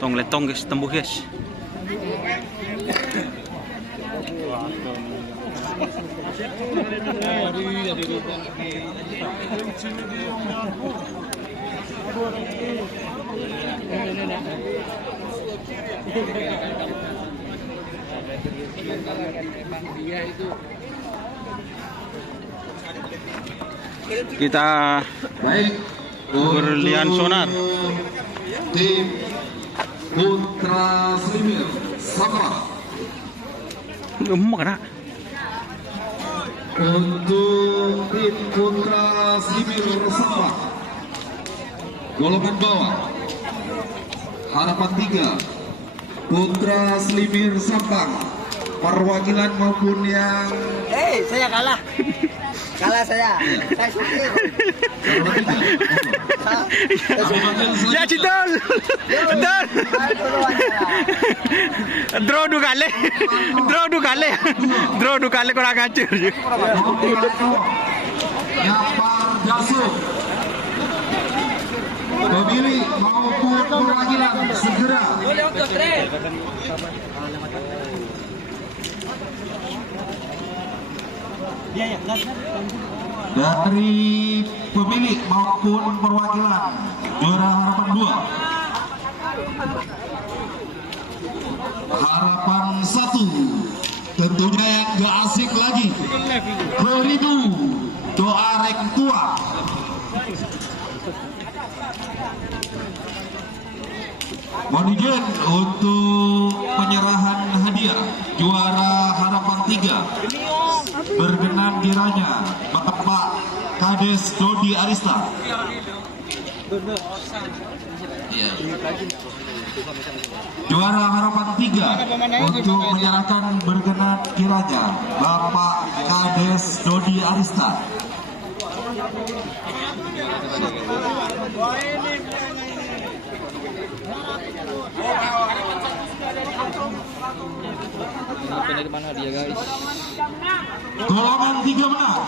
Tong letong guys, tembus guys. Kita baik berlian sonar tim Putra Slimir Sabra. Mana? Untuk tim Putra Slimir Sabra golongan bawah harapan 3 Putra Slimir Sampang perwakilan maupun yang saya kalah. Kalah saya supir. Ya Citol. Betul. Draw dua kali. Draw dua kali kurang ajar. Yapar Dasuk pemilih maupun perwakilan segera dari pemilik maupun perwakilan juara harapan 2 harapan 1 tentunya yang gak asik lagi Beridu doa rek tua. Mohon izin untuk penyerahan hadiah juara harapan 3 berkenan kiranya Bapak Kades Dodi Arista. Juara harapan 3 untuk menyerahkan berkenan kiranya Bapak Kades Dodi Arista. Mana dia guys? Golongan 3 menang.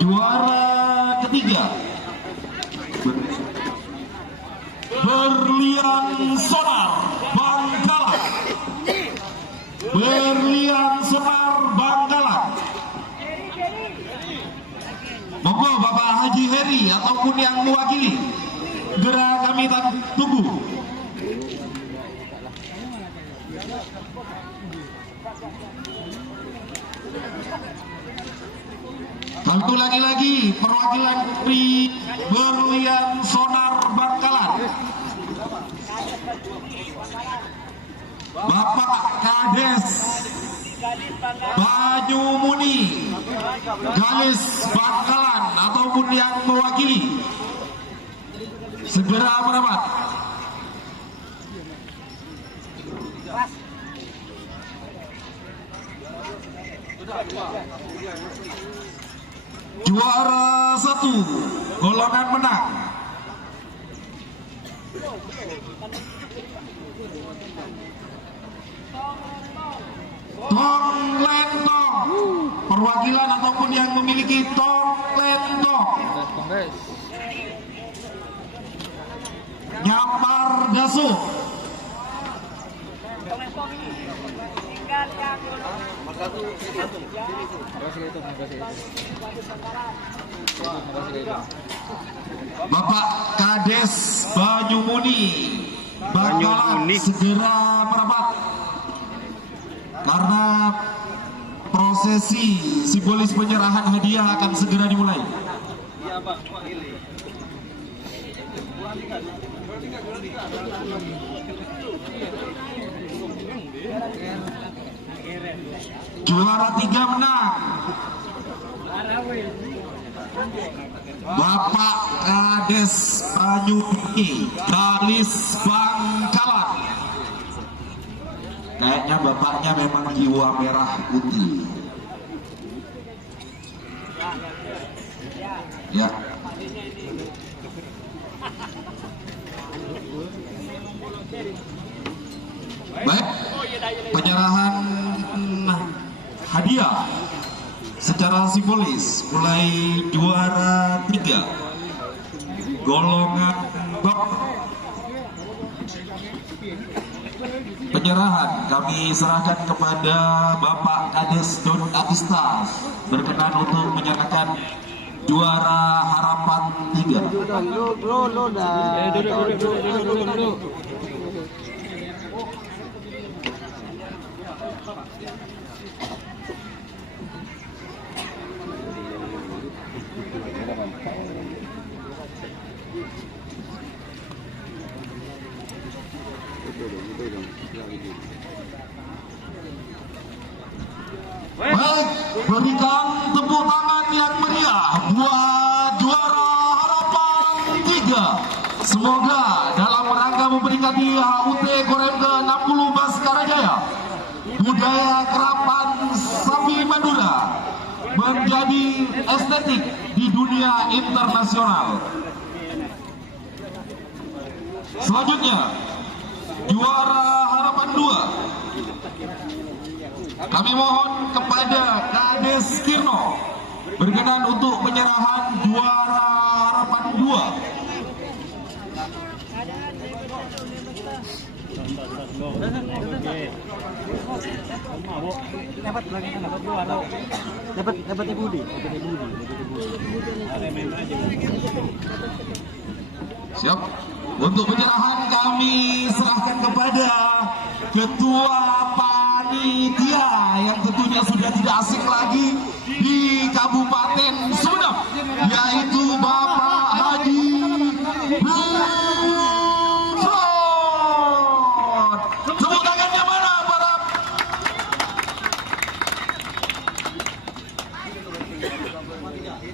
Juara ketiga Berlian Sonar Bangkalan. Berlian Sonar Bangkalan. Monggo Bapak Haji Heri ataupun yang mewakili segera kami tunggu. Tentu lagi perwakilan dari Berlian Sonar Bangkalan Bapak Kades Banyumuni Galis Bangkalan ataupun yang mewakili segera merapat. Juara 1 golongan menang Tong Lentong, perwakilan ataupun yang memiliki Tong Lentong Nyapar Dasuk. Bapak Kades Banyumuni Bangkalan segera merapat karena prosesi simbolis penyerahan hadiah akan segera dimulai. Juara 3 menang Bapak Kades Banyumuni Galis Bangkalan. Kayaknya bapaknya memang jiwa merah putih. Ya. Baik, penyerahan hadiah secara simbolis mulai juara 3 golongan penyerahan kami serahkan kepada Bapak Kades Don Agustas berkenan untuk menyatakan juara harapan 3. Baik, berikan tepuk tangan yang meriah buat juara harapan 3. Semoga dalam rangka memperingati HUT Korem ke-60 Baskara Jaya, budaya kerapan sapi Madura menjadi estetik di dunia internasional. Selanjutnya, juara harapan 2. Kami mohon kepada Kades Kirno berkenan untuk penyerahan juara harapan Dapat Budi.2. Siap. Untuk penyerahan kami serahkan kepada Ketua Panitia yang tentunya sudah tidak asing lagi di Kabupaten Sumedang, yaitu Bapak Haji Gufron. Tepuk tangannya mana para?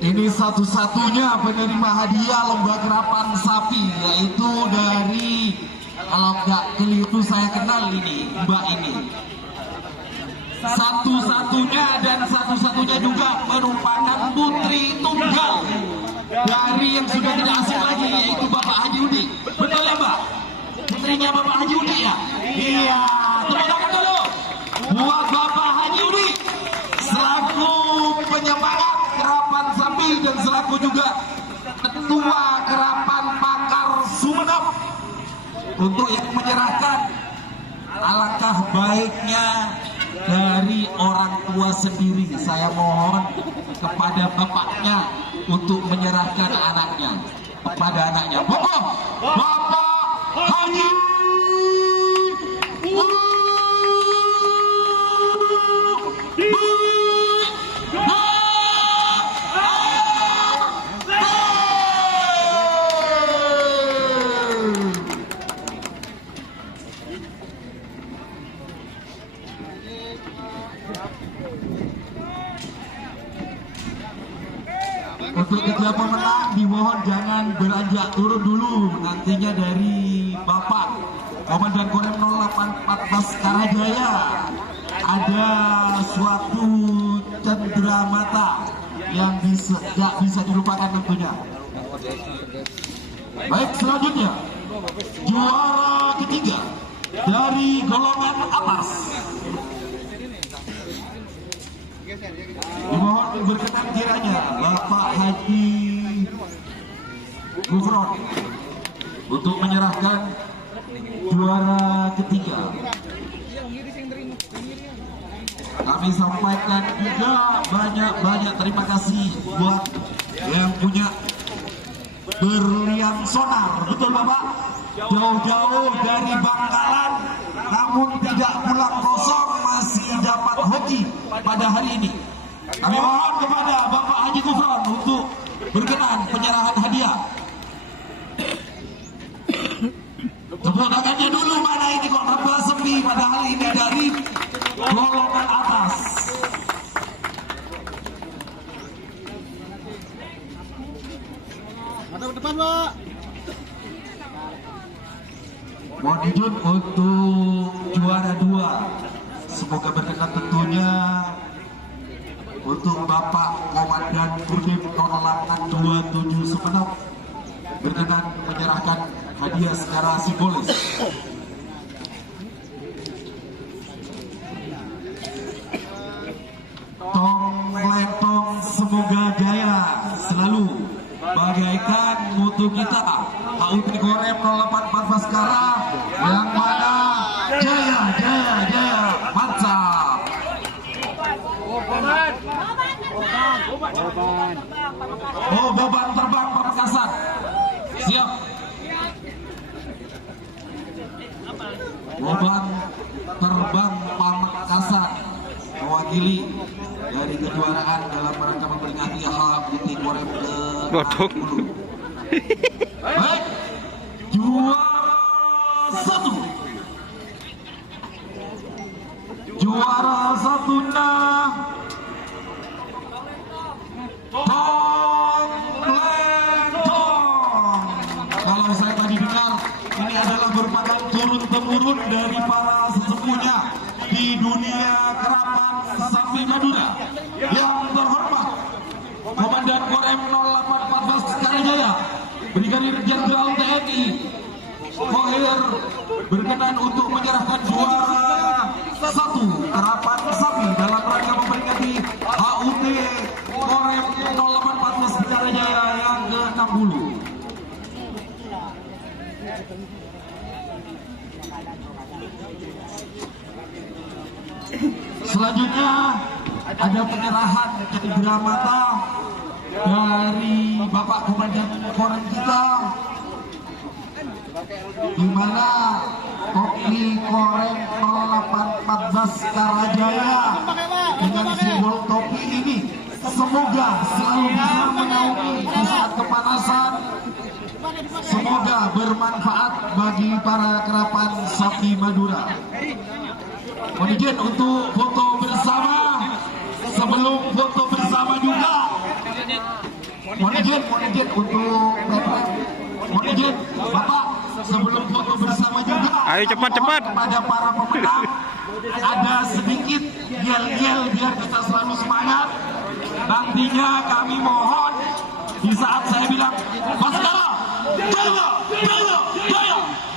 Ini satu-satunya penerima hadiah lomba kerapan sapi, yaitu dari, kalau nggak keliru saya kenal ini Mbak ini. Satu-satunya dan satu-satunya juga merupakan putri tunggal dari yang sudah tidak asing lagi, yaitu Bapak Haji Udi. Betul ya Mbak? Putrinya Bapak Haji Udi ya? Iya, tepuk tangan dulu buat Bapak Haji Udi selaku penyemangat kerapan sapi dan selaku juga Ketua Kerapan Pakar Sumeneb. Untuk yang menyerahkan, alangkah baiknya dari orang tua sendiri, saya mohon kepada bapaknya untuk menyerahkan anaknya kepada anaknya. Bapak Haji untuk ketiga pemenang dimohon jangan beranjak turun dulu. Nantinya dari Bapak Komandan Korem 084 Baskara Jaya ada suatu cendera mata yang tidak bisa dilupakan tentunya. Baik, selanjutnya juara ketiga dari golongan atas. Dimohon berkenan kiranya Bapak Haji Gufron untuk menyerahkan juara ketiga. Kami sampaikan juga banyak terima kasih buat yang punya berlian sonar. Betul Bapak? Jauh-jauh dari Bangkalan namun tidak pulang kosong, masih dapat hoki pada hari ini. Kami mohon kepada Bapak Haji Gufron untuk berkenan penyerahan hadiah. Tepuk tangannya dulu, mana ini kok rebah sepi, padahal ini dari golongan atas. Mantap depan, Pak. Mohon izin untuk juara 2. Semoga berkenan tentunya untuk Bapak Komandan Kodim 0827 Sumeneb berkenan menyerahkan hadiah secara simbolis. Tong Lentong semoga jaya selalu bagaikan mutu kita HUT Korem 084 Baskara yang mana jaya. Siap. Boban terbang Pamekasan mewakili dari kejuaraan dalam rangka memperingati HUT Korem Bodoh. Baik, juara 1. Juara satunya Tong Lentong. Kalau saya tadi dengar, ini adalah merupakan turun-temurun dari para sesepuhnya di dunia kerapan sapi Madura. Yang terhormat Komandan Korem 0814 Kalijaya, Brigadir Jenderal TNI Kohir berkenan untuk menyerahkan juara 1 kerapan sapi dalam rangka memperingati HUT Korem 0814 Kalijaya yang ke-60. Selanjutnya ada penyerahan cendera mata dari Bapak Komandan Korem kita, di mana topi Korem 0814 Karajaya dengan simbol topi ini semoga selalu bisa menaungi di saat kepanasan. Semoga bermanfaat bagi para kerapan sapi Madura. Mohon izin untuk foto bersama. Sebelum foto bersama juga, mohon izin untuk mohon izin Bapak, sebelum foto bersama juga. Ayo cepat. Pada para pemenang ada sedikit yel-yel biar kita selalu semangat. Nantinya kami mohon di saat saya bilang Baskara, jaya,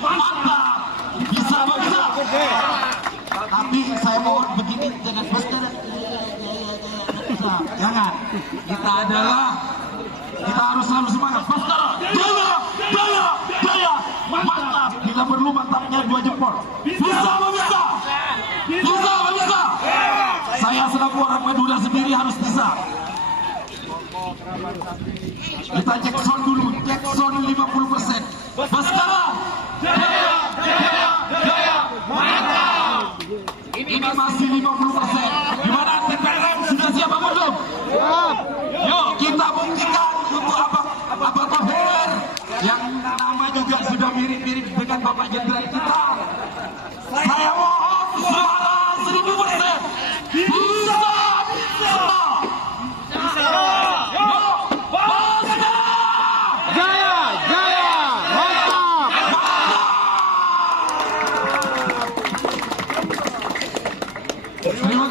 mantap, bisa. Tapi saya mohon begini, jangan Baskara, jangan. Kita harus selalu semangat. Baskara, jaya, mantap. Bila perlu mantapnya 2 jempol. Bisa. Saya selaku orang Madura sendiri harus bisa. Kita cek sound dulu, cek sound 50%. Baskara, jaya, mantap. Ini masih 50%. Gimana TPM sudah siap apa belum? Yuk kita buktikan untuk Abang Tohir yang nama juga sudah mirip-mirip dengan Bapak Jenderal kita. Saya mohon suara 1000.